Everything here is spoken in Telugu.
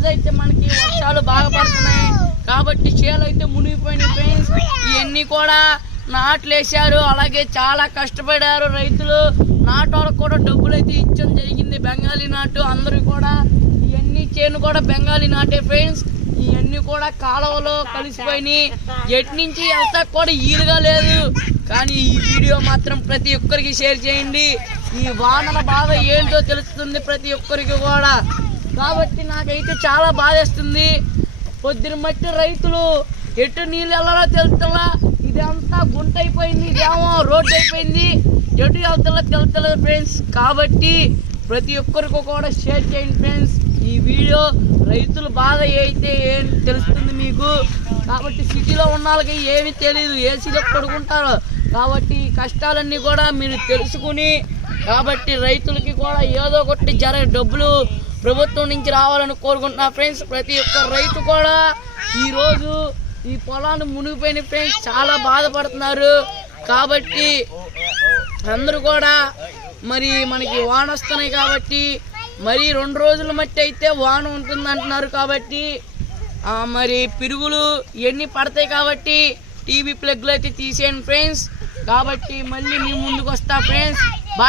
రోజైతే మనకి వర్షాలు బాగా పడుతున్నాయి కాబట్టి చేలు అయితే మునిగిపోయినాయి ఫ్రెండ్స్. ఇవన్నీ కూడా నాట్లు వేసారు, అలాగే చాలా కష్టపడారు రైతులు. నాటోళ్ళకి కూడా డబ్బులు అయితే ఇచ్చడం జరిగింది, బెంగాలీ నాటు. అందరూ కూడా ఇవన్నీ చేను కూడా బెంగాలీ నాటే ఫ్రెండ్స్. ఇవన్నీ కూడా కాలువలో కలిసిపోయినాయి, ఎటు నుంచి వెళ్తా కూడా ఈలుగా లేదు. కానీ ఈ వీడియో మాత్రం ప్రతి ఒక్కరికి షేర్ చేయండి. ఈ వానల బాధ ఏంటో తెలుస్తుంది ప్రతి ఒక్కరికి కూడా. కాబట్టి నాకైతే చాలా బాధేస్తుంది. పొద్దున మట్టి రైతులు ఎటు నీళ్ళు వెళ్ళాలో తెలుస్తలా, ఇదంతా గుంట అయిపోయింది, ఇదేమో రోడ్డు అయిపోయింది, ఎటు వెళ్తలా తెలుస్తలేదు ఫ్రెండ్స్. కాబట్టి ప్రతి ఒక్కరికి కూడా షేర్ చేయండి ఫ్రెండ్స్. ఈ వీడియో రైతుల బాధ అయితే ఏం తెలుస్తుంది మీకు. కాబట్టి సిటీలో ఉన్న వాళ్ళకి ఏమీ తెలియదు, ఏసీలో పడుకుంటారు. కాబట్టి ఈ కష్టాలన్నీ కూడా మీరు తెలుసుకుని, కాబట్టి రైతులకి కూడా ఏదో ఒకటి డబ్బులు ప్రభుత్వం నుంచి రావాలని కోరుకుంటున్నా ఫ్రెండ్స్. ప్రతి ఒక్క రైతు కూడా ఈరోజు ఈ పొలాన్ని మునిగిపోయిన ఫ్రెండ్స్ చాలా బాధపడుతున్నారు. కాబట్టి అందరూ కూడా మరి మనకి వాన వస్తున్నాయి కాబట్టి, మరి 2 రోజుల మట్టి అయితే వాన ఉంటుంది అంటున్నారు. కాబట్టి మరి పిరుగులు ఇవన్నీ పడతాయి కాబట్టి టీవీ ప్లగ్లు అయితే తీసేయండి ఫ్రెండ్స్. కాబట్టి మళ్ళీ మీ ముందుకు వస్తా ఫ్రెండ్స్. బాయ్.